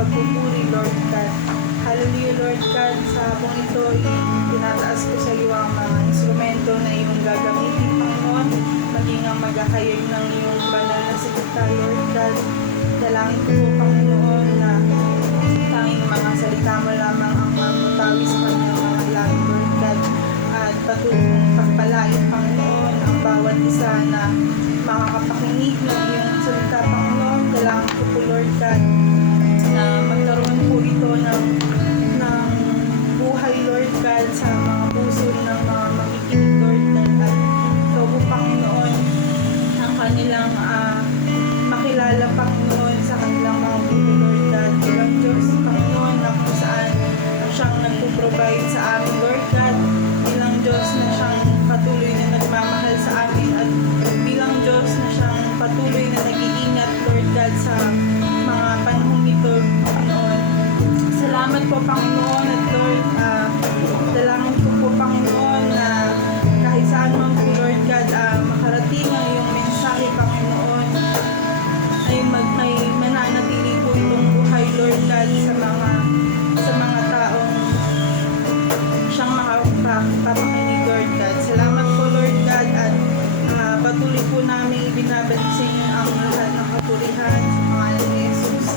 pagpupuri, Lord God. Hallelujah, Lord God. Sa habang ito, tinataas ko sa iyo ang mga instrumento na iyong gagamitin, Panginoon, maging ang magkakayag ng iyong banal na salita, Lord God. Dalangin ko po, Panginoon, na tanging mga salita mo lamang ang mamutawi sa kanyang mga labi, Lord God. At patuloy pagpalain, Panginoon, ang bawat isa na makakapakinig ng iyong salita, Panginoon. Dalangin ko po, Lord God, na magkaroon po ito ng buhay, Lord God, sa mga puso ng mga makikinig, Lord God. At ikaw po, Panginoon, ang kanilang makilala, Panginoon, sa kanilang mga buhay, Lord God. Bilang Diyos, Panginoon, na kung saan siyang nagpo-provide sa amin, Lord God. Bilang Diyos na siyang patuloy na nagmamahal sa amin, at bilang Diyos na siyang patuloy na nag-iingat, Lord God, sa mga panahon ito, Panginoon. Salamat po, Panginoon, at Lord, dalangin ko po, Panginoon, na kahit saan man po, Lord God, makarating ang iyong mensahe, Panginoon, ay may mananatili po itong buhay, Lord God, sa mga taong siyang makapapakinig, Lord God. Salamat po, Lord God, at patuloy po namin ibinabalik sa inyo ang lahat ng kapurihan sa pangalan ni Jesus.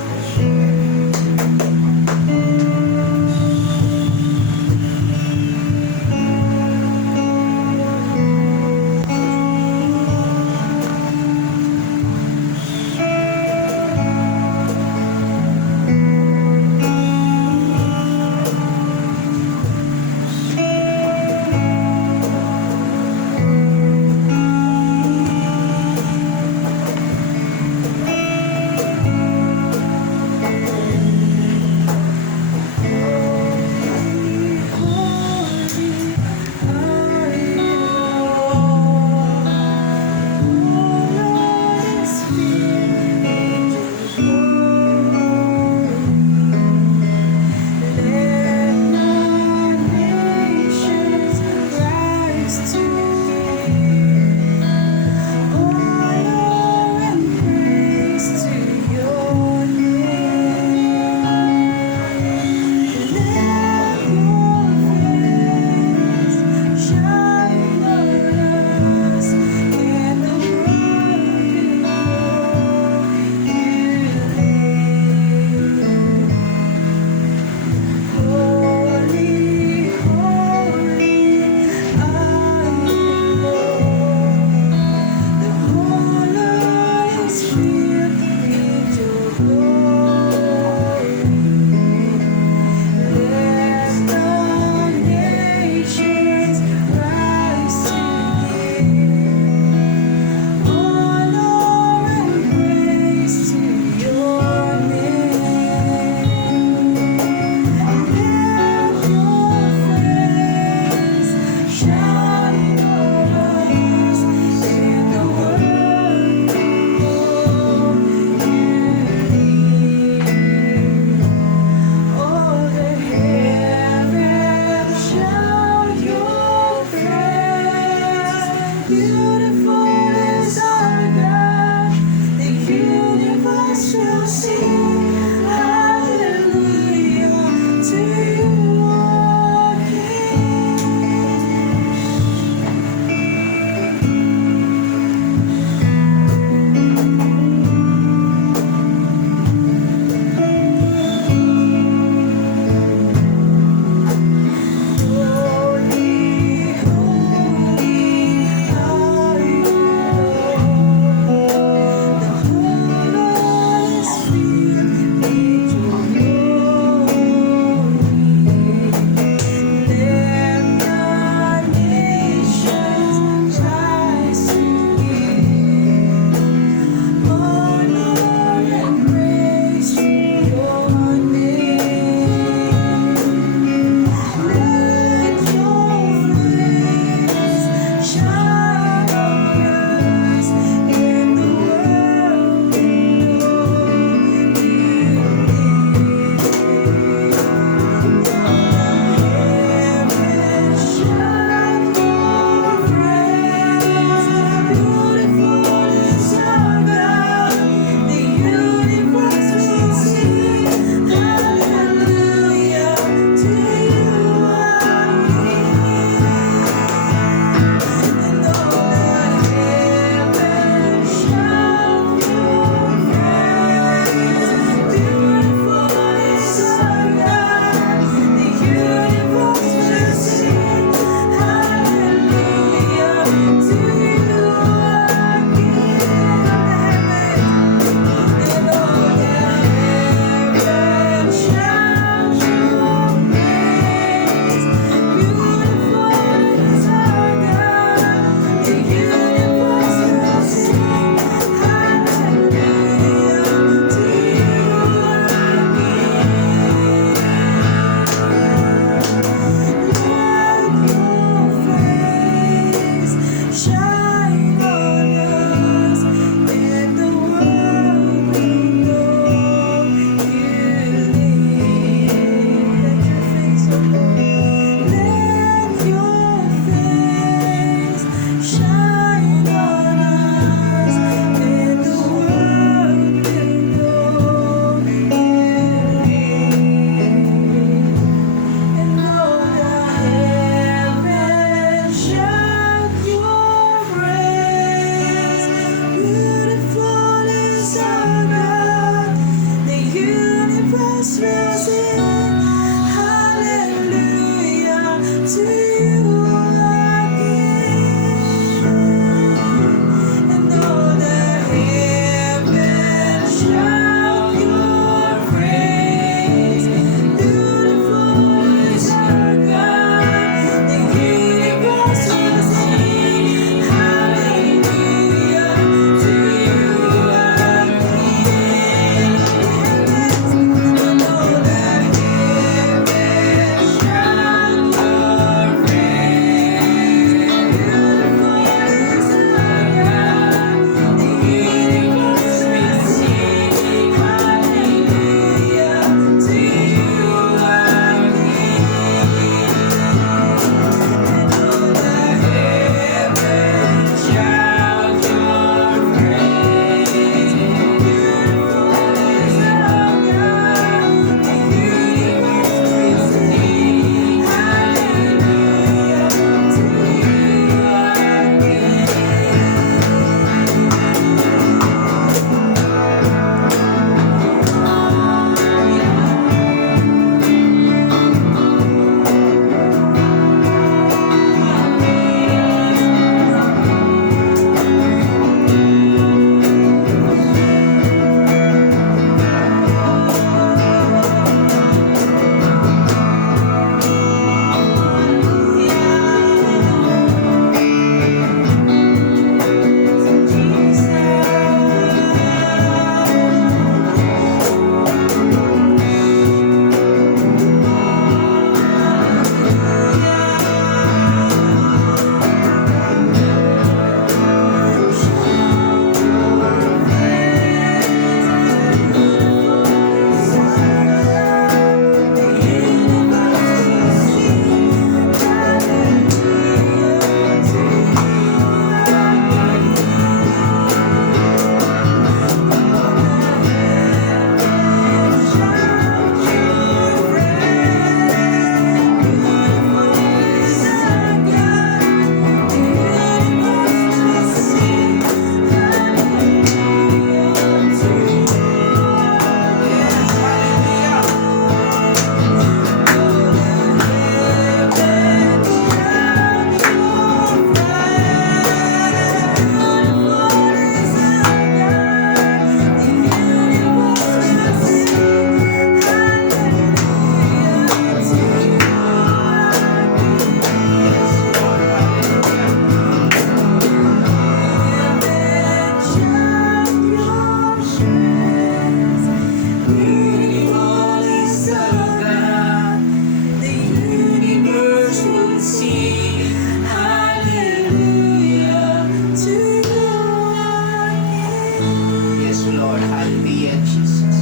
Hallelujah, Jesus.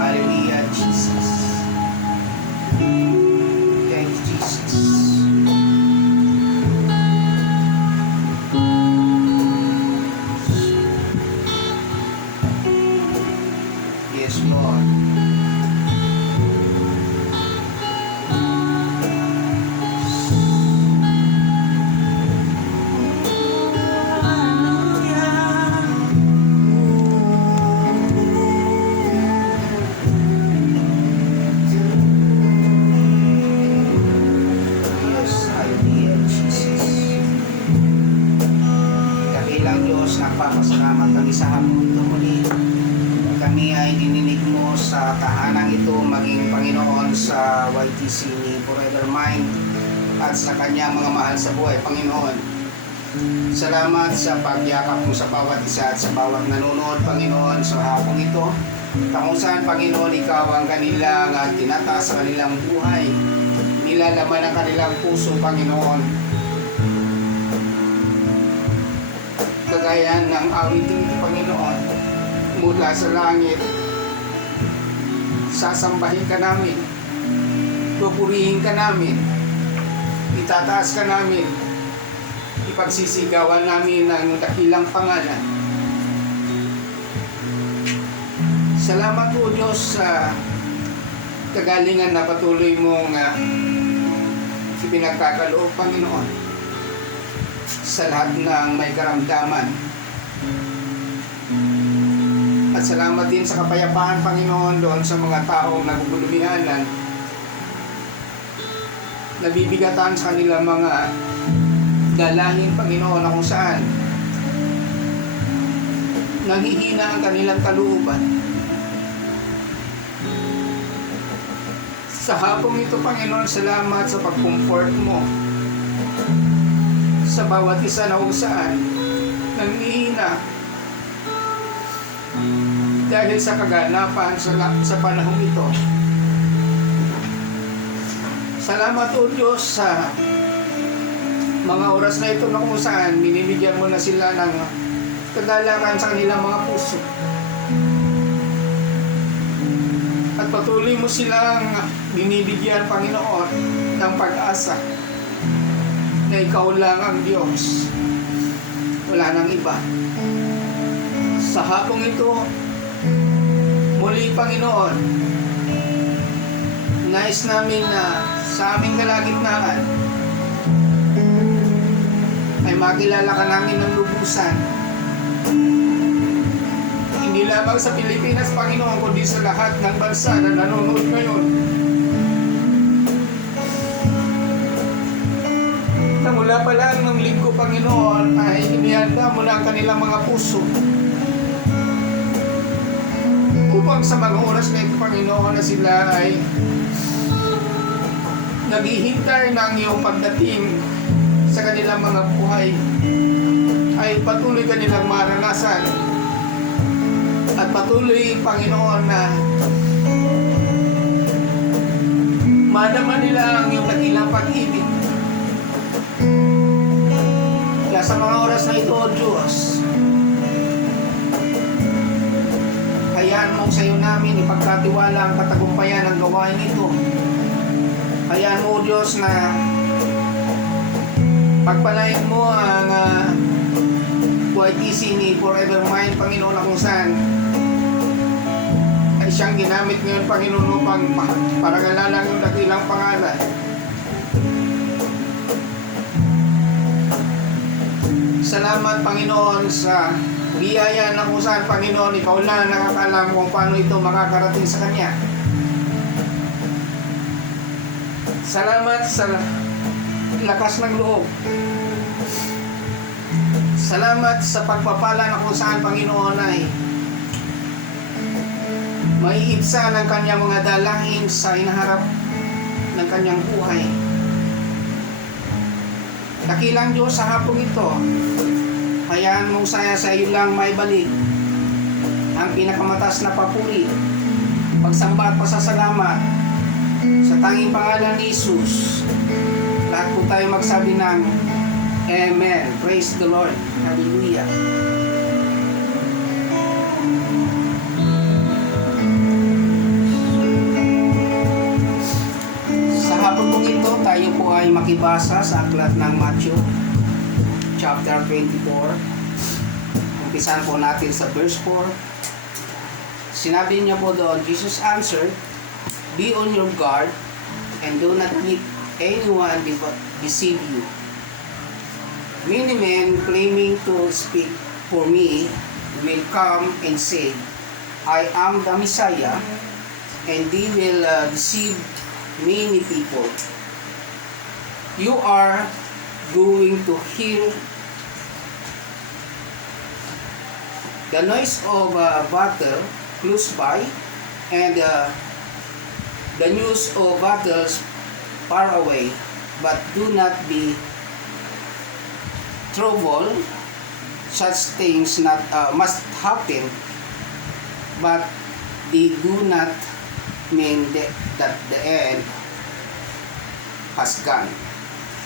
Hallelujah, Jesus. Thank you, Jesus. Yes, Lord. Yes, hallelujah, Jesus. Dakilang Diyos, nagpapasalamat kami sa hapon ito muli. Kami ay dininig mo sa tahanang ito, maging Panginoon sa YTC ni Forever Mind at sa kanyang mga mahal sa buhay, Panginoon. Salamat sa pagyakap mo sa bawat isa at sa bawat nanonood, Panginoon, sa hapong ito. Kung saan, Panginoon, Ikaw ang kanilang tinataas sa kanilang buhay, nilalaman ang kanilang puso, Panginoon. Kagaya ng awitin ito, Panginoon, mula sa langit, sasambahin ka namin, pupurihin ka namin, itataas ka namin, ipagsisigawan namin ang dakilang pangalan. Salamat po, Diyos, sa kagalingan na patuloy mong ipinagkakaloob, Panginoon, sa lahat ng may karamdaman. At salamat din sa kapayapaan, Panginoon, doon sa mga taong nagugulumihanan, nabibigatan sa kanilang mga dalahin, Panginoon, na kung saan nanghihina ang kanilang kalooban. Sa hapong ito, Panginoon, salamat sa pag-comfort mo sa bawat isa na kung saan nanghihina dahil sa kaganapan sa panahon ito. Salamat, O Diyos, sa mga oras na ito na kung saan binibigyan mo na sila ng kagalakan sa kanilang mga puso. At patuloy mo silang binibigyan, Panginoon, ng pag-asa na Ikaw lang ang Diyos. Wala nang iba. Sa hapong ito, muli, Panginoon, nais namin na sa aming kalagitnaan ay makilala ka namin ng lubusan. Hindi lamang sa Pilipinas, Panginoon, kundi sa lahat ng bansa na nanonood ngayon. Na mula pa lang ng linggo, Panginoon, ay inihanda mo na ang kanilang mga puso upang sa mga oras na ito, Panginoon, na sila ay naghihintay ng iyong pagdating sa kanilang mga buhay, ay patuloy kanilang maranasan at patuloy, Panginoon, na madaman nila ang iyong dakilang pag-ibig. Kaya sa mga oras na ito, O Diyos, hayaan mo sa iyo namin ipagkatiwala ang katagumpayan ng gawain ito. Hayaan mo, O Diyos, na pagpalain mo ang YTC ni Forever Mind, Panginoon, na kung saan ay siyang ginamit ngayon, Panginoon, upang parangalanan yung dakilang pangalan. Salamat, Panginoon, sa biyaya na kung saan, Panginoon, Ikaw lang nakakaalam kung paano ito makakarating sa Kanya. Salamat sa lakas ng loob. Salamat sa pagpapala na kung saan, Panginoon, ay maiibsa ng Kanyang mga dalangin sa inaharap ng Kanyang buhay. Dakilang Diyos, sa hapong ito, hayaan mong saya sa iyo lang may balik ang pinakamataas na papuri, pagsamba at pasasalamat sa tanging pangalan ni Jesus. Lahat po tayo magsabi ng Amen. Praise the Lord. Hallelujah. magbasa sa aklat ng Matthew, chapter 24. Umpisan po natin sa verse 4. Sinabi niya po doon, Jesus answered, "Be on your guard and do not let anyone deceive you. Many men claiming to speak for me will come and say, I am the Messiah, and they will deceive many people. You are going to hear the noise of battle close by, and the news of battles far away, but do not be troubled. Such things must happen, but they do not mean that the end has gone."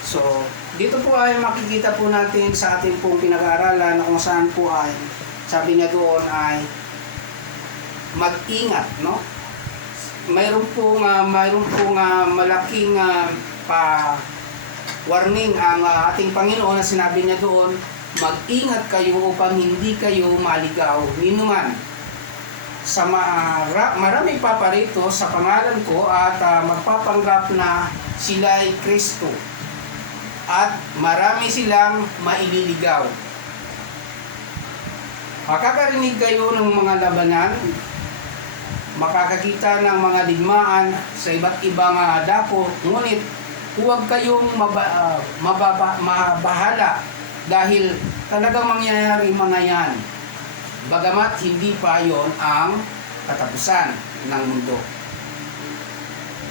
So, dito po ay makikita po natin sa ating pong pinag-aaralan na kung saan po ay, sabi niya doon ay mag-ingat, no? Mayroon pong malaking warning ang ating Panginoon na sinabi niya doon, mag-ingat kayo upang hindi kayo maligaw ninuman. Sa marami paparito sa pangalan ko at magpapanggap na sila ay Kristo. At marami silang maililigaw. Makakarinig kayo ng mga labanan, makakakita ng mga digmaan sa iba't ibang dako, ngunit huwag kayong mabahala dahil talagang mangyayari mga yan. Bagamat hindi pa yon ang katapusan ng mundo.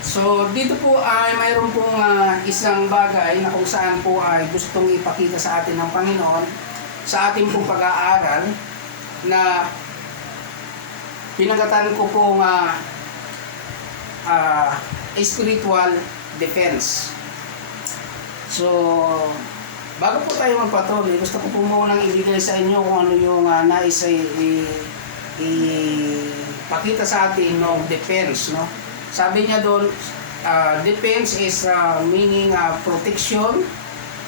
So dito po ay mayroon pong isang bagay na kung saan po ay gustong ipakita sa atin ng Panginoon sa ating pong pag-aaral na pinagatan ko pong spiritual defense. So, bago po tayo magpatuloy, gusto ko po munang ibigay sa inyo kung ano yung nais ipakita sa atin ng defense, no? Sabi niya doon, defense is meaning protection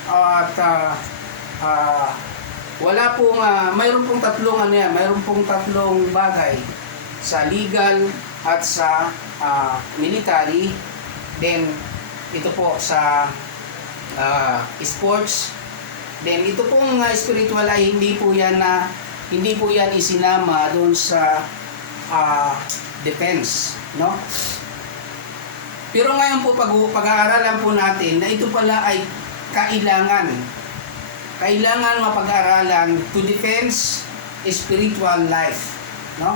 at wala pong mayroon pong tatlong mayroon pong tatlong bagay sa legal at sa military, then ito po sa sports, then ito pong spiritual ay hindi po yan isinama doon sa defense, no? Pero ngayon po pag-aaralan po natin na ito pala ay kailangan mapag-aralan to defense spiritual life, no?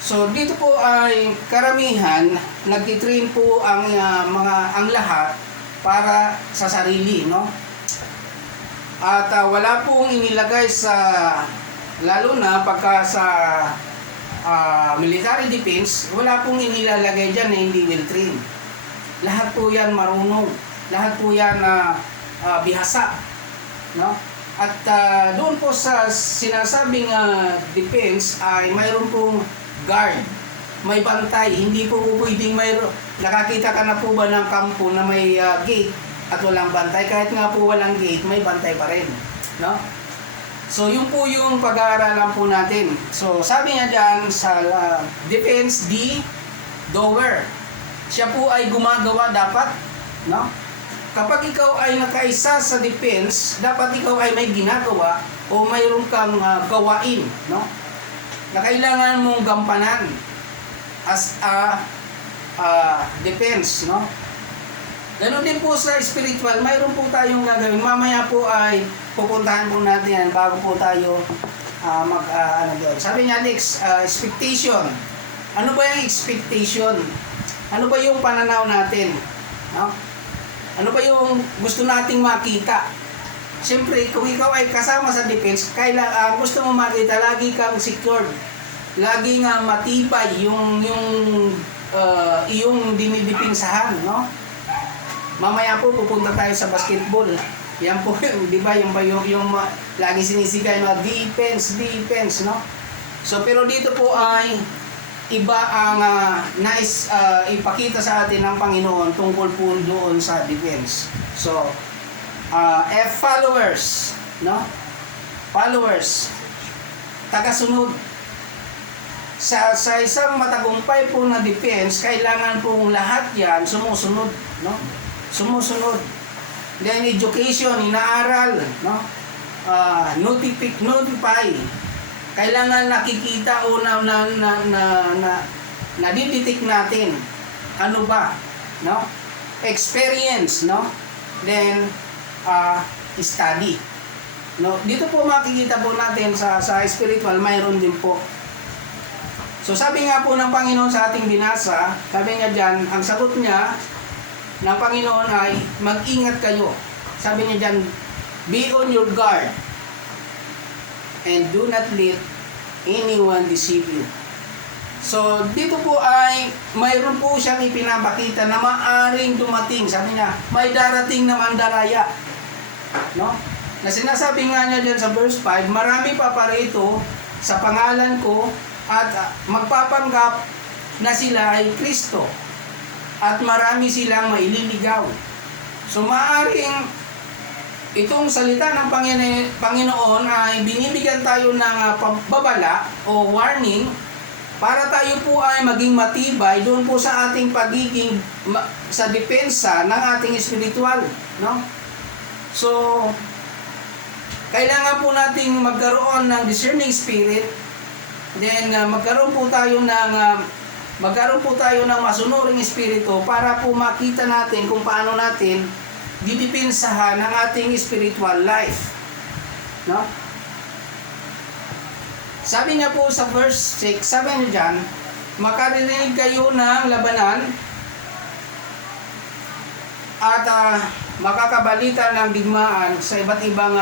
So dito po ay karamihan nagtitrain po ang lahat para sa sarili, no? At wala pong inilagay sa, lalo na pagka sa military defense, wala pong inilalagay dyan na hindi well trained. Lahat po yan marunong, lahat po yan bihasa, no? At doon po sa sinasabing defense ay mayroon pong guard, may bantay. Hindi po pwedeng nakakita ka na po ba ng kampo na may gate at walang bantay? Kahit nga po walang gate, may bantay pa rin, no? So yun po yung pag-aaralan po natin. So sabi niya dyan sa defense, the doer, siya po ay gumagawa dapat, no? Kapag ikaw ay nakaisa sa defense, dapat ikaw ay may ginagawa o mayroon kang gawain, no? Na kailangan mong gampanan as a defense, no? Ganon din po sa spiritual, mayroon po tayong gagawin. Mamaya po ay pupuntahan po natin yan bago po tayo doon. Sabi niya next, expectation. Ano ba yung expectation? Ano ba yung pananaw natin? No? Ano ba yung gusto nating makita? Siyempre, kung ikaw ay kasama sa defense, gusto mo makita, lagi kang secured. Lagi nga matibay yung dinidipinsahan, no? Mamaya po pupunta tayo sa basketball. Yan po, di ba, yung lagi sinisigay na defense, no? So, pero dito po ay iba ang ipakita sa atin ng Panginoon tungkol po doon sa defense. So, followers, no? Followers, tagasunod. Sa isang matagumpay po na defense, kailangan pong lahat yan sumusunod, no? Sumusunod. Then education, inaaral, no? Notify. Kailangan nakikita o nadidetect natin ano ba, no? Experience, no? Then study. No, dito po makikita po natin sa spiritual, mayroon din po. So sabi nga po ng Panginoon sa ating binasa, sabi niya diyan, ang sagot niya ng Panginoon ay mag-ingat kayo. Sabi niya diyan, be on your guard and do not let anyone deceive you. So dito po ay mayroon po siyang ipinapakita na maaring dumating. Sabi niya, may darating na mandaraya. No? Na sinasabi nga niya diyan sa verse 5, marami pa parito sa pangalan ko at magpapanggap na sila ay Kristo at marami silang maililigaw. So maaring itong salita ng Panginoon ay binibigyan tayo ng babala o warning para tayo po ay maging matibay doon po sa ating pagiging sa depensa ng ating espiritual, no? So kailangan po nating magkaroon ng discerning spirit. Then magkaroon po tayo ng masunuring espiritu para po makita natin kung paano natin didepensahan ang ating spiritual life. No? Sabi niya po sa verse 6, sabi niya diyan, makarinig kayo ng labanan at makakabalita ng digmaan sa iba't ibang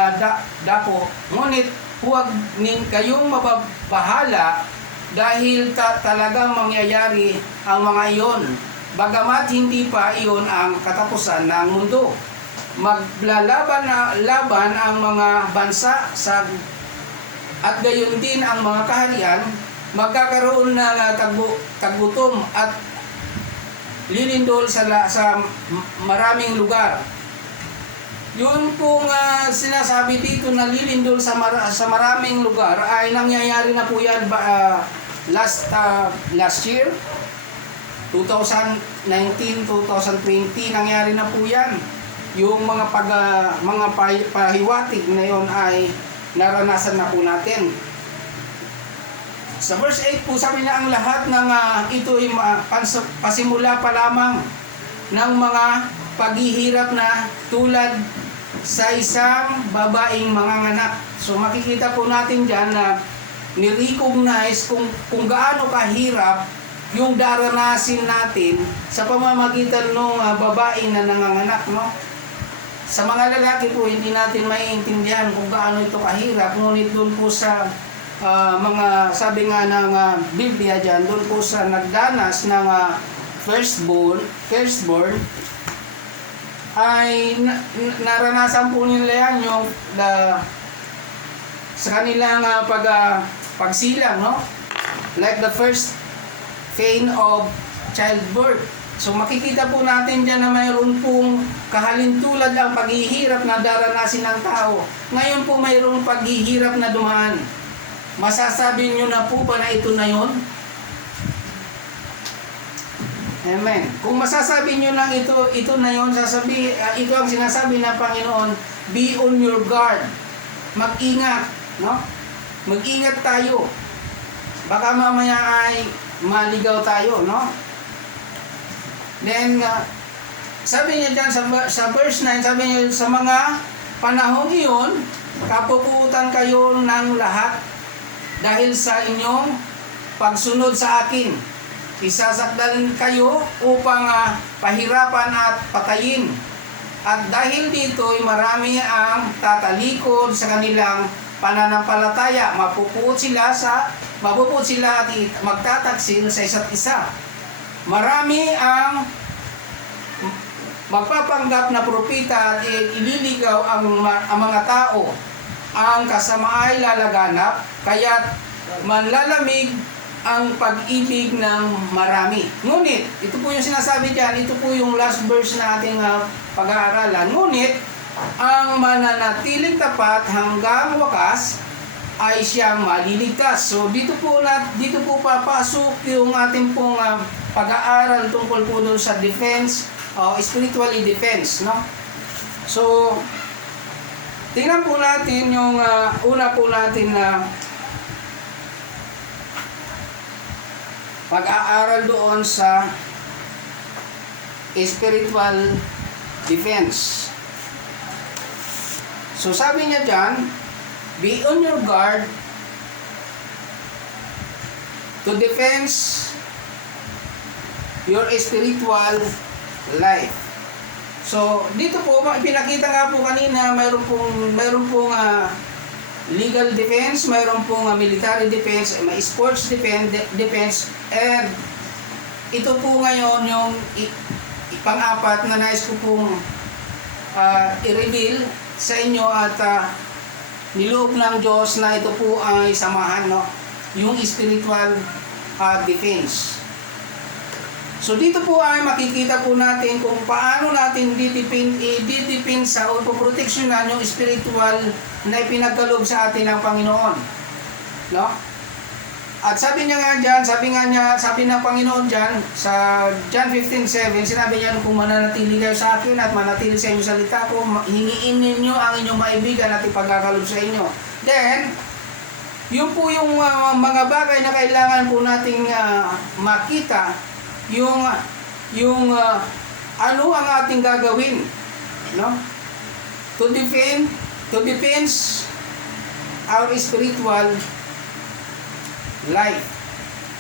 dako, ngunit huwag kayong mababahala dahil talagang mangyayari ang mga iyon. Bagamat hindi pa iyon ang katapusan ng mundo. Maglalaban ang mga bansa at gayon din ang mga kaharian, magkakaroon ng tagutom at lilindol sa maraming lugar. Yun pong sinasabi dito na lilindol sa maraming lugar ay nangyayari na po yan last year, 2019, 2020, nangyari na po yan. Yung mga pahiwatig na yon ay naranasan na po natin. Sa verse 8 po sabi niya, ang lahat ng ito ay pasimula pa lamang ng mga paghihirap na tulad sa isang babaeng manganganak. So makikita po natin dyan na ni-recognize kung gaano kahirap yung daranasin natin sa pamamagitan ng babaeng na nanganganak, no? Sa mga lalaki po, hindi natin maiintindihan kung gaano ito kahirap, ngunit doon po sa mga sabi nga ng Biblia dyan, doon po sa nagdanas ng firstborn ay naranasan po nila yan yung sa kanilang pagsilang, no? Like the first pain of childbirth. So makikita po natin dyan na mayroon pong kahalintulad ang paghihirap na daranasin ng tao. Ngayon po mayroong paghihirap na dumaan. Masasabi nyo na po ba na ito na yun? Amen. Kung masasabi nyo lang ito na yun, ito ang sinasabi ng Panginoon, be on your guard. Mag-ingat, no? Mag-ingat tayo. Baka mamaya ay maligaw tayo, no? Then, sabi niya dyan sa verse 9, sabi niya, sa mga panahong iyon, kapuputan kayo ng lahat dahil sa inyong pagsunod sa akin. Isasakdal kayo upang pahirapan at patayin. At dahil dito'y marami ang tatalikod sa kanilang pananampalataya. Mapupuot sila at magtataksil sa isa't isa. Marami ang magpapanggap na propeta at ililigaw ang mga tao. Ang kasama ay lalaganap, kaya't manlalamig ang pag-ibig ng marami. Ngunit, ito po yung sinasabi dyan, ito po yung last verse na ating pag-aaralan. Ngunit, ang mananatiling tapat hanggang wakas ay siyang maliligtas. So, dito po papasok yung ating pong pag-aaral tungkol po doon sa defense, spiritually defense, no? So, tingnan po natin yung una po natin na pag-aaral doon sa spiritual defense. So sabi niya dyan, be on your guard to defend your spiritual life. So dito po, pinakita nga po kanina, mayroon pong legal defense, mayroon pong military defense, may sports defense, and ito po ngayon yung pang-apat na nais ko pong i-reveal sa inyo at niloob ng Diyos na ito po ay samahan, no? Yung spiritual defense. So dito po ay makikita po natin kung paano natin didipinsa o poproteksyonan yung spiritual na ipinagkaloob sa atin ng Panginoon. No? At sabi niya nga dyan, sabi ng Panginoon dyan, sa John 15:7, sinabi niya, kung mananatili kayo sa akin at manatili sa inyong salita ko, hingiin ninyo ang inyong maibigan at ipagkakalob sa inyo. Then, yun po yung mga bagay na kailangan po nating makita, yung ano ang ating gagawin, no? To defend our spiritual life.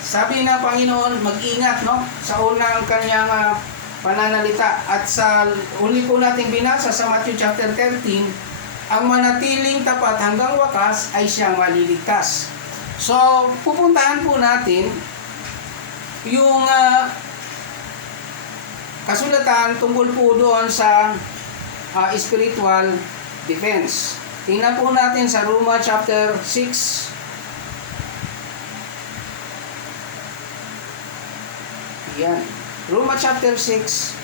Sabi ng Panginoon, mag-ingat, no? Sa unang kanyang pananalita. At sa uli po nating binasa sa Matthew chapter 13, ang manatiling tapat hanggang wakas ay siyang maliligtas. So, pupuntahan po natin yung kasulatan tungkol po doon sa spiritual defense. Tingnan po natin sa Roma chapter 6. Yan. Roma chapter 6.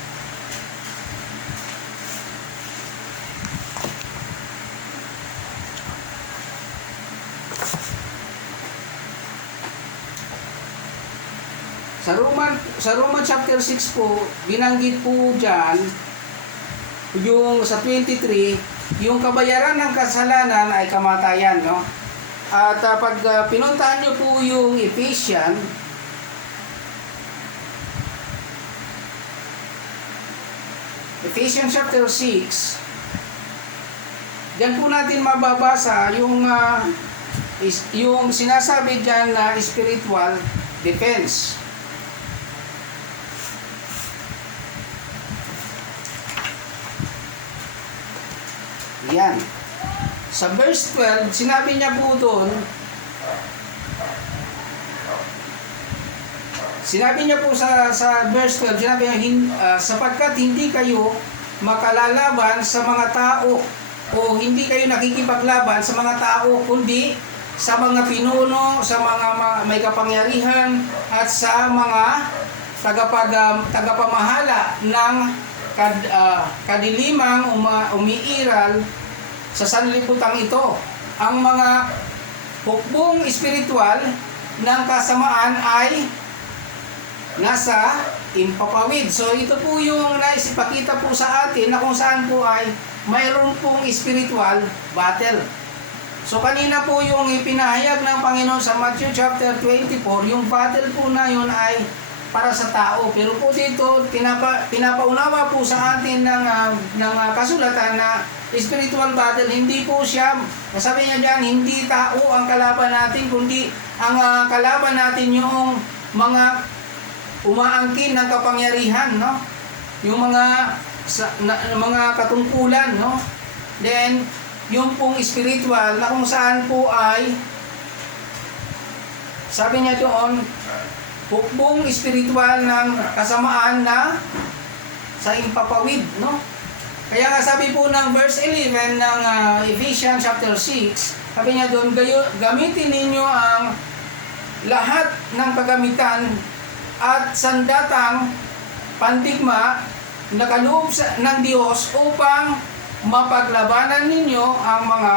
Sa Roma chapter 6 po, binanggit po diyan yung sa 23, yung kabayaran ng kasalanan ay kamatayan, no? At pag pinuntahan niyo po yung Ephesians chapter 6, diyan po natin mababasa yung sinasabi diyan na spiritual defense. Yan. Sa verse 12, sinabi niya po doon, sa verse 12, sinabi niya, sapagkat hindi kayo makalalaban sa mga tao o hindi kayo nakikipaglaban sa mga tao, kundi sa mga pinuno, sa mga may kapangyarihan at sa mga tagapamahala ng kadilimang umiiral sa sanlibutan ito. Ang mga hukbong espiritual ng kasamaan ay nasa impapawid. So ito po yung naisipakita po sa atin na kung saan po ay mayroon pong spiritual battle. So kanina po yung ipinahayag ng Panginoon sa Matthew chapter 24, yung battle po na yun ay para sa tao. Pero po dito, pinapaunawa po sa atin ng kasulatan na spiritual battle, hindi po siya, sabi niya dyan, hindi tao ang kalaban natin, kundi ang kalaban natin yung mga umaangkin ng kapangyarihan, no? Yung mga katungkulan, no? Then, yung pong spiritual na kung saan po ay, sabi niya doon, hukbong espiritual ng kasamaan na sa impapawid, no? Kaya nga sabi po ng verse 11 ng Ephesians chapter 6, sabi niya doon, gamitin ninyo ang lahat ng kagamitan at sandatang pandigma na kaloob ng Diyos upang mapaglabanan ninyo ang mga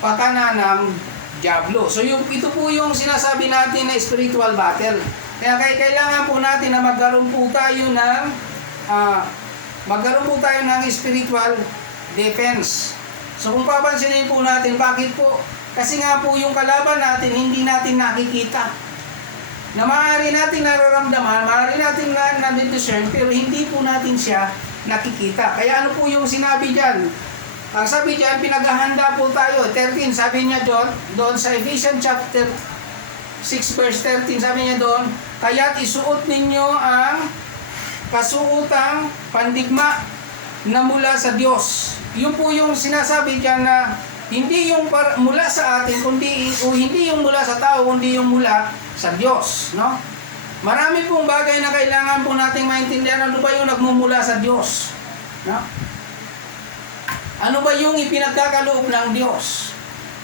pakanan ng Diablo. So ito po yung sinasabi natin na spiritual battle. Kaya kailangan po natin na magkaroon po tayo ng spiritual defense. So kung papansinin po natin, bakit po? Kasi nga po yung kalaban natin, hindi natin nakikita. Na maaari natin nararamdaman, maaari natin na-discern, pero hindi po natin siya nakikita. Kaya ano po yung sinabi dyan? Ang sabi dyan, pinaghahanda po tayo. 13, sabi niya doon sa Ephesians chapter 6 verse 13, sabi niya doon, kaya't isuot ninyo ang kasuotang pandigma na mula sa Diyos. Yun po yung sinasabi dyan na hindi yung mula sa atin, hindi yung mula sa tao, kundi yung mula sa Diyos. No? Marami pong bagay na kailangan po nating maintindihan. Ano ba yung nagmumula sa Diyos? No? Ano ba yung ipinagkakaloob ng Diyos?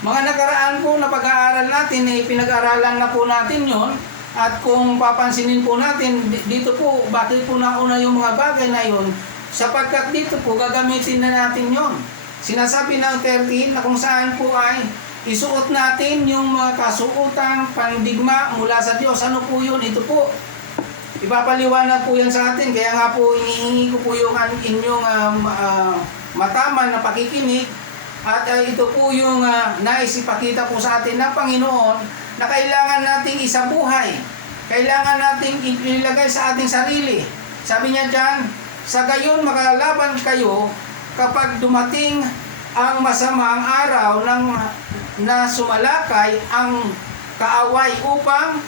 Mga nakaraan po na pag-aaral natin, pinag-aaralan na po natin yon. At kung papansinin po natin, dito po, bakit po nauna yung mga bagay na yon? Sapagkat dito po, gagamitin na natin yon. Sinasabi ng 13 na kung saan po ay isuot natin yung mga kasuotang pandigma mula sa Diyos. Ano po yun? Ito po. Ipapaliwanag po yan sa atin. Kaya nga po, hinihingi ko po yung inyong mataman na pakikinig. At ito po yung nais ipakita po sa atin ng Panginoon na kailangan nating isabuhay. Kailangan nating ilagay sa ating sarili. Sabi niya dyan, sa gayon makalaban kayo kapag dumating ang masamang araw na sumalakay ang kaaway upang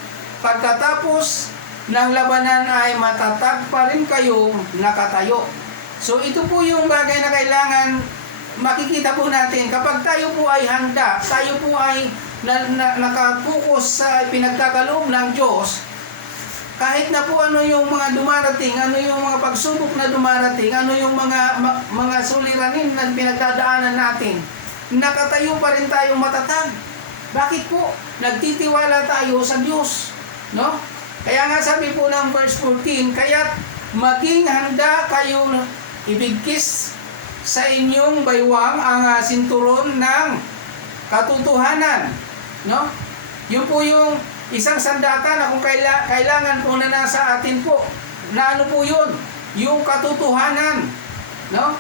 pagkatapos ng labanan ay matatag pa rin kayong nakatayo. So ito po yung bagay na kailangan makikita po natin. Kapag tayo po ay handa, tayo po ay nakapokus sa pinagkakaloob ng Diyos, kahit na po ano yung mga dumarating, ano yung mga pagsubok na dumarating, ano yung mga suliranin na pinagdadaanan natin, nakatayo pa rin tayong matatag. Bakit po? Nagtitiwala tayo sa Diyos. No? Kaya nga sabi po ng verse 14, kaya't maging handa kayo ibigkis sa inyong baywang ang sinturon ng katotohanan. No? Yun po yung isang sandata na kung kailangan po na nasa atin po. Na ano po yun? Yung katotohanan. No?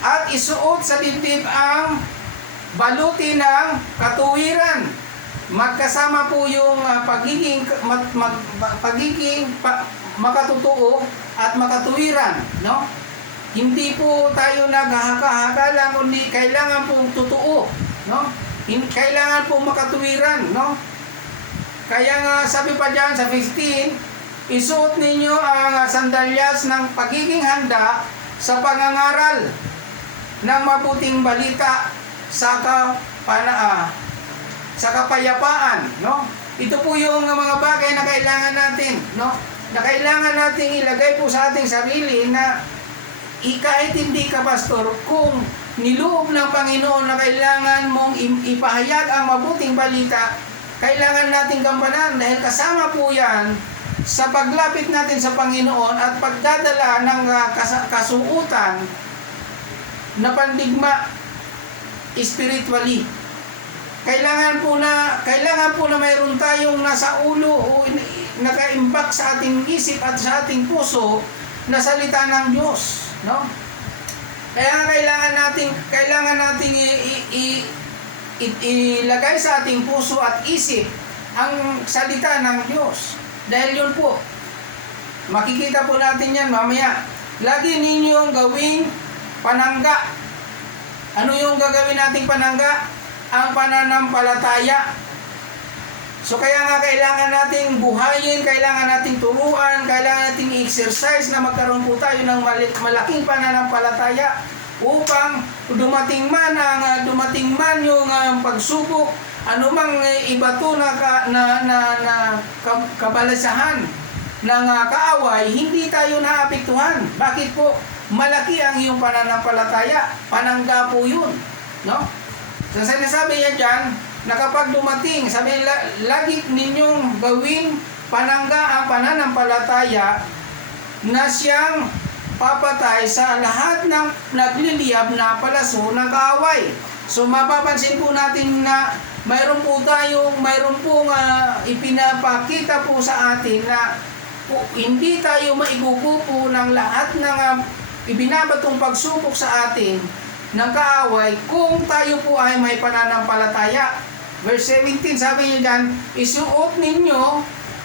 At isuot sa dibdib ang baluti ng katuwiran. Magkasama po yung pagiging makatotoo at makatuwiran. No? Hindi po tayo naghahaka-haka lang, kundi kailangan po totoo. No? Kailangan po makatuwiran. No? Kaya nga sabi pa dyan sa 15, isuot ninyo ang sandalyas ng pagiging handa sa pangangaral ng mabuting balita sa kapayapaan. No? Ito po yung mga bagay na kailangan natin. No? Na kailangan nating ilagay po sa ating sarili na kahit hindi ka pastor, kung niloob ng Panginoon na kailangan mong ipahayag ang mabuting balita, kailangan nating gampanan dahil kasama po yan sa paglapit natin sa Panginoon at pagdadala ng kasuutan na pandigma spiritually. Kailangan po na mayroon tayong nasa ulo o nakaimbak sa ating isip at sa ating puso na salita ng Diyos, no? Kaya kailangan nating ilagay sa ating puso at isip ang salita ng Diyos. Dahil yun po, makikita po natin yan mamaya. Lagi ninyong gawing panangga. Ano yung gagawin nating panangga? Ang pananampalataya. So kaya nga kailangan nating buhayin, kailangan nating turuan, kailangan nating exercise na magkaroon po tayo ng malaking pananampalataya upang dumating man yung pagsubok, anumang ibato na kabalasahan ng kaaway, hindi tayo naapektuhan. Bakit po? Malaki ang iyong pananampalataya. Panangga po yun. No? So sinasabi niya dyan, na kapag dumating, sabi lagi ninyong gawin panangga ang pananampalataya na siyang papatay sa lahat ng nagliliyab na palaso ng kaaway. So mapapansin po natin na mayroon pong ipinapakita po sa atin na hindi tayo maigugupo ng lahat ng ibinabatong pagsubok sa atin ng kaaway kung tayo po ay may pananampalataya. Verse 17, sabi niyo dyan, isuot ninyo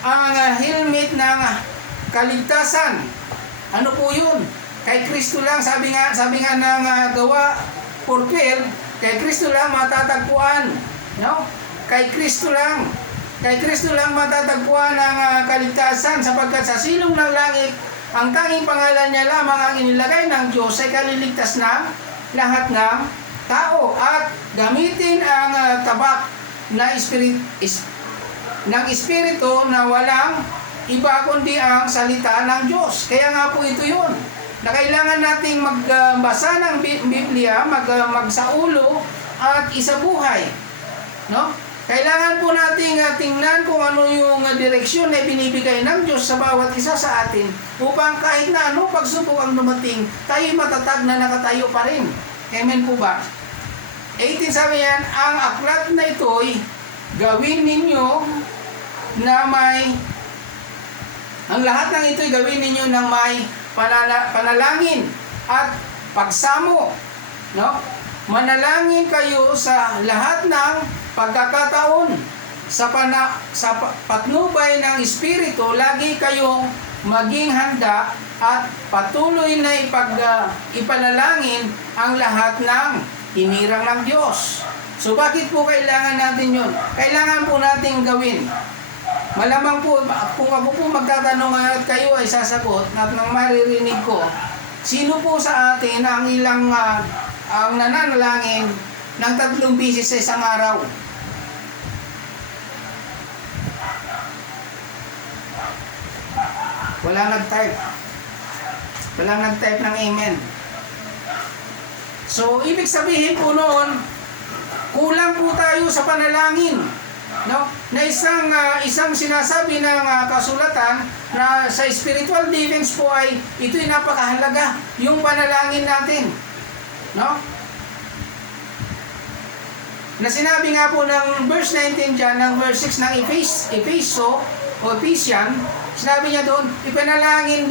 ang helmet ng kaligtasan. Ano po yun? Kay Kristo lang, sabi nga ng Gawa 4:12, kay Kristo lang matatagpuan. No? Kay Kristo lang matatagpuan ang kaligtasan, sapagkat sa silong ng langit, ang tanging pangalan niya lamang ang inilagay ng Diyos ay kaliligtas ng lahat ng tao, at gamitin ang tabak na ng Espiritu na walang iba kundi ang salita ng Diyos. Kaya nga po ito yun, na kailangan nating magbasa ng Biblia, magsaulo at isabuhay. No? Kailangan po nating tingnan kung ano yung direksyon na binibigay ng Diyos sa bawat isa sa atin, upang kahit na anong pagsubok ang dumating, tayo matatag na nakatayo pa rin. Amen po ba? 18, sabi yan, ang aklat na ito'y gawin ninyo na may, ang lahat ng ito'y gawin ninyo ng may panalangin at pagsamo. No? Manalangin kayo sa lahat ng pagkakataon. Sa patnubay ng Espiritu, lagi kayong maging handa at patuloy na ipanalangin ang lahat ng hinirang ng Diyos. So bakit po kailangan natin yun? Kailangan po natin gawin. Malamang po, kung ako po magtatanong at kayo ay sasagot at nang maririnig ko, sino po sa atin ang ang nananalangin ng 3 bisis sa isang araw? Walang nag-type ng amen. So, ibig sabihin po noon, kulang po tayo sa panalangin. No? Na isang sinasabi ng kasulatan na sa spiritual defense po ay ito'y napakahalaga, yung panalangin natin. No? Na sinabi nga po ng verse 19 dyan, ng verse 6 ng Ephesian, sinabi niya doon, ipanalangin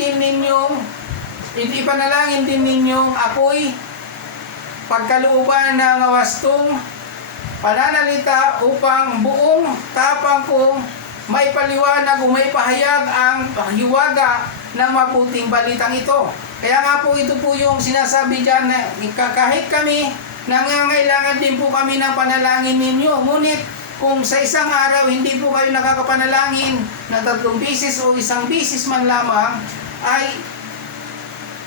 din ninyong ako'y pagkalooban ng wastong pananalita upang buong tapang kong may paliwanag o may pahayag ang hiwaga ng mabuting balitang ito. Kaya nga po ito po yung sinasabi dyan na kahit kami, nangangailangan din po kami ng panalangin ninyo. Ngunit kung sa isang araw hindi po kayo nakakapanalangin na 3 bisis o 1 bisis man lamang, ay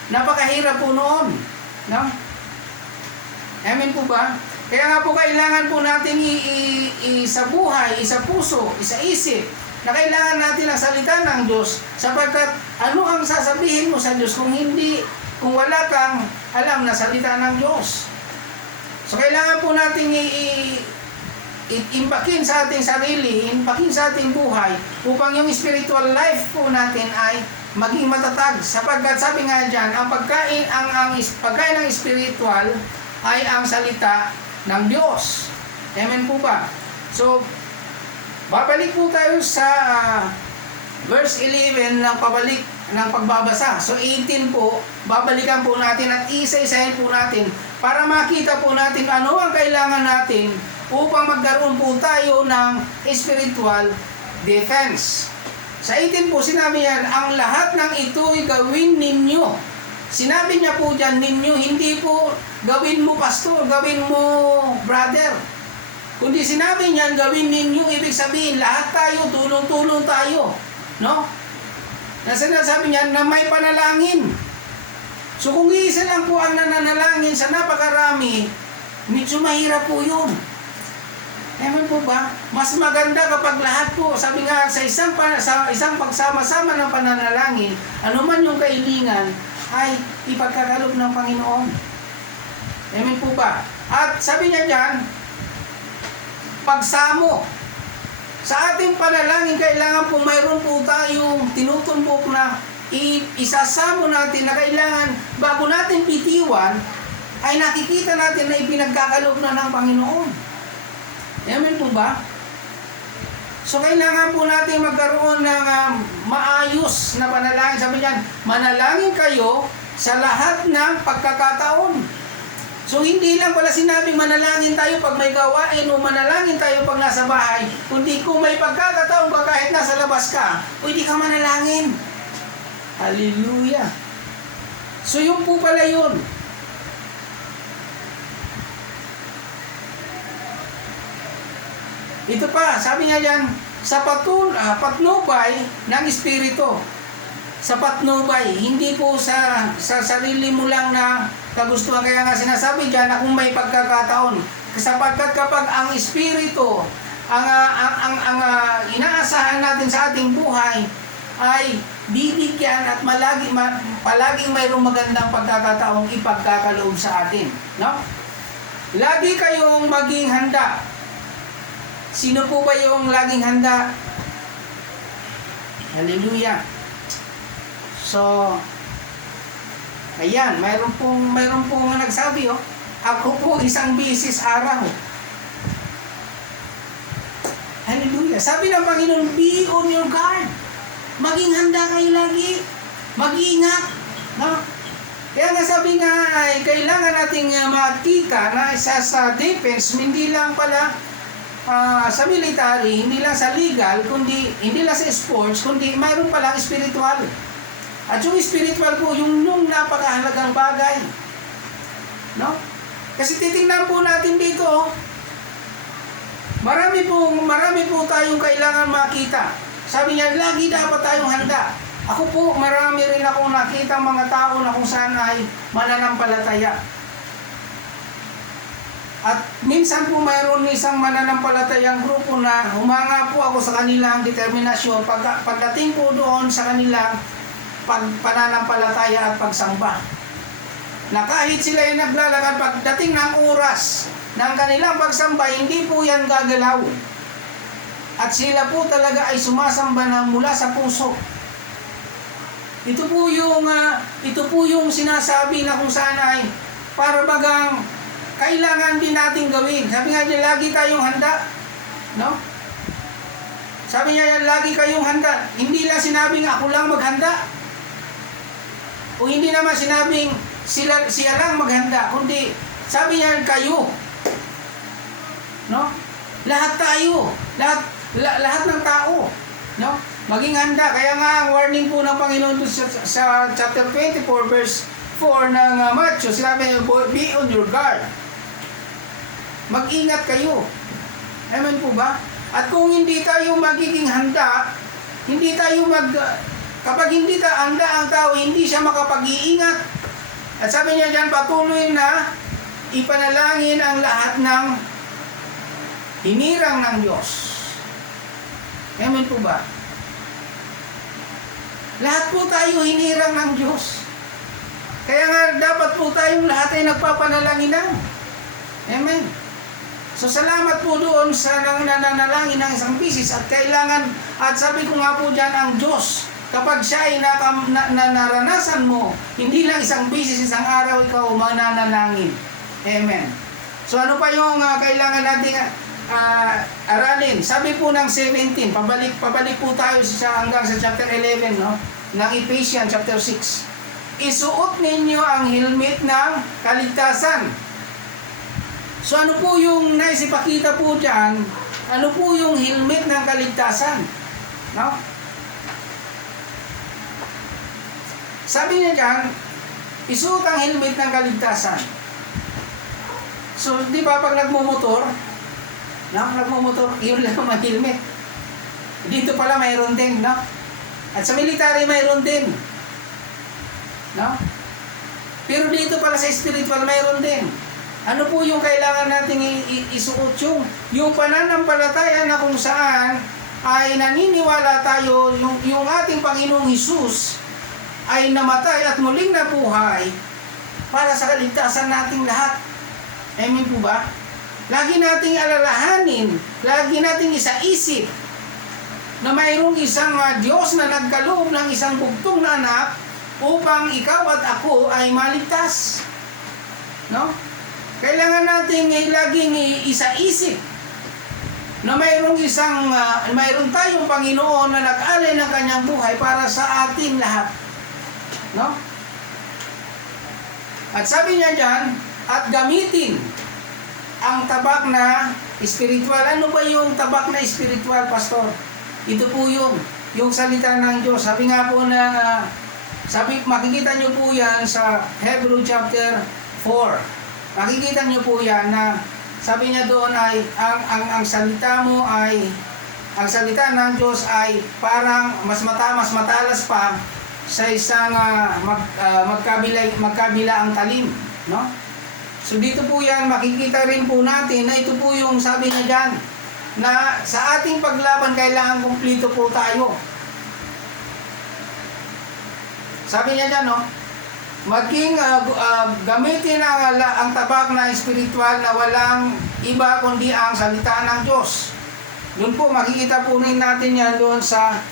napakahirap po noon. No? Amen po ba? Kaya nga po kailangan po natin isabuhay, isapuso, isaisip na kailangan natin ang salita ng Diyos, sapagkat ano ang sasabihin mo sa Diyos kung wala kang alam na salita ng Diyos? So kailangan po natin impakin sa ating sarili, impakin sa ating buhay, upang yung spiritual life po natin ay maging matatag, sapagkat sabi nga dyan, ang pagkain ng spiritual ay ang salita ng Diyos. Amen po ba? So, babalik po tayo sa verse 11 ng pagbabasa. So, 18 po, babalikan po natin at isa-isahin po natin para makita po natin ano ang kailangan natin upang magkaroon po tayo ng spiritual defense. Sa 18 po, sinabi yan, ang lahat ng ito'y gawin ninyo. Sinabi niya po dyan, ninyo, hindi po gawin mo pastor, gawin mo brother. Kundi sinabi niya, gawin ninyo, ibig sabihin, lahat tayo, tulong-tulong tayo. No? Na sinasabi niya, na may panalangin. So kung isa lang po ang nananalangin sa napakarami, medyo mahirap po yun. Amen po ba? Mas maganda kapag lahat po, sabi nga, sa isang pagsama-sama ng pananalangin, anuman yung kailingan, ay ipagkakaloob ng Panginoon. Amen po ba? At sabi niya dyan, pagsamo. Sa ating panalangin, kailangan po mayroon po tayong tinutumbok na isasamo natin na kailangan bago natin bitiwan ay nakikita natin na ipinagkakaloob na ng Panginoon. Amen po ba? So kailangan po natin magkaroon ng maayos na panalangin. Sabi niyan, manalangin kayo sa lahat ng pagkakataon. So hindi lang pala sinabing manalangin tayo pag may gawain o manalangin tayo pag nasa bahay, kundi kung may pagkakataon ka kahit nasa labas ka, pwede ka manalangin. Hallelujah. So yun po pala yun. Ito pa, sabi nga yan, sa patnubay ng Espiritu. Sa patnubay, hindi po sa sarili mo lang na kagustuhan. Kaya nga sinasabi dyan na kung may pagkakataon. Sapagkat kapag ang Espiritu, ang inaasahan natin sa ating buhay, ay bibigyan at palaging mayroong magandang pagkakataong ipagkakaloob sa atin. No? Lagi kayong maging handa. Sino po ba yung laging handa? Hallelujah. So, ayan, mayroon pong nagsabi, ako po isang bisis araw. Hallelujah. Sabi ng Panginoon, be on your guard. Maging handa kayo lagi. Mag-ingat. No? Kaya nga sabi nga, ay kailangan nating makita na isa sa defense, hindi lang pala sa military, hindi lang sa legal, kundi hindi lang sa sports, kundi mayroon palang spiritual. At yung spiritual po, yung napakahalagang bagay. No? Kasi titingnan po natin dito, marami po tayong kailangan makita. Sabi niya, lagi dapat tayong handa. Ako po, marami rin akong nakita mga tao na kung saan ay mananampalataya. At minsan po mayroon isang mananampalatayang grupo na humanga po ako sa kanilang determinasyon pagdating po doon sa kanilang pananampalataya at pagsamba. Na kahit sila ay naglalakad, pagdating ng oras ng kanilang pagsamba, hindi po yan gagalaw. At sila po talaga ay sumasamba na mula sa puso. Ito po yung sinasabi na kung saan ay para bagang kailangan din natin gawin. Sabi nga niya, lagi tayong handa. No? Sabi niya, lagi kayong handa. Hindi lang sinabing ako lang maghanda. O hindi naman sinabing siya lang maghanda. Kundi, sabi niya, kayo. No? Lahat tayo. Lahat ng tao. No? Maging handa. Kaya nga, ang warning po ng Panginoon sa chapter 24, verse 4 ng Matthew, sinabi niya, be on your guard. Mag-ingat kayo. Amen po ba? At kung hindi tayo magiging handa, kapag hindi handa ang tao, hindi siya makapag-iingat. At sabi niya dyan, patuloy na ipanalangin ang lahat ng hinirang ng Diyos. Amen po ba? Lahat po tayo hinirang ng Diyos. Kaya nga dapat po tayong lahat ay nagpapanalanginan. Amen. So salamat po doon sa nananalangin ng isang bisis at kailangan, at sabi ko nga po dyan, ang Diyos, kapag siya ay naranasan mo, hindi lang isang bisis, isang araw ikaw mananalangin. Amen. So ano pa yung kailangan natin aralin? Sabi po ng 17, pabalik po tayo hanggang sa chapter 11, no? Ng Ephesians chapter 6. Isuot ninyo ang helmet ng kaligtasan. So ano po yung naisipakita po dyan? Ano po yung helmet ng kaligtasan? No? Sabi niya dyan, isuot ang helmet ng kaligtasan. So di ba pag nagmumotor, yun lang ang helmet. Dito pala mayroon din, no? At sa military mayroon din. No? Pero dito pala sa spiritual mayroon din. Ano po yung kailangan nating isuot? Yung pananampalataya na kung saan ay naniniwala tayo yung ating Panginoong Hesus ay namatay at muling nabuhay para sa kaligtasan nating lahat. Amen po ba? lagi nating alalahanin, lagi nating isaisip na mayroong isang Diyos na nagkaloob ng isang bugtong na anak upang ikaw at ako ay maligtas. No? Kailangan nating laging isaisip na mayroong tayong Panginoon na nag-alay ng kanyang buhay para sa ating lahat. No? At sabi niya diyan, at gamitin ang tabak na espiritual. Ano ba yung tabak na espiritual, Pastor? Ito po yung salita ng Diyos. Sabi nga po na, makikita nyo po yan sa Hebrew chapter 4. Makikita nyo po yan na sabi niya doon ay, ang salita mo ay, ang salita ng Diyos ay parang mas matalas pa sa isang magkabila ang talim. No? So dito po yan, makikita rin po natin na ito po yung sabi niya dyan, na sa ating paglaban kailangan kumplito po tayo. Sabi niya dyan, no? Gamitin ang tabak na espiritual na walang iba kundi ang salita ng Diyos. Doon po, makikita po rin natin yan doon sa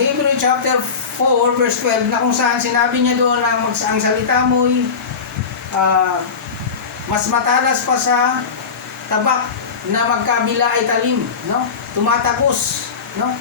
Hebrew chapter 4 verse 12 na kung saan sinabi niya doon na ang salita mo'y mas matalas pa sa tabak na magkabila ay talim, no? Tumatagos, no?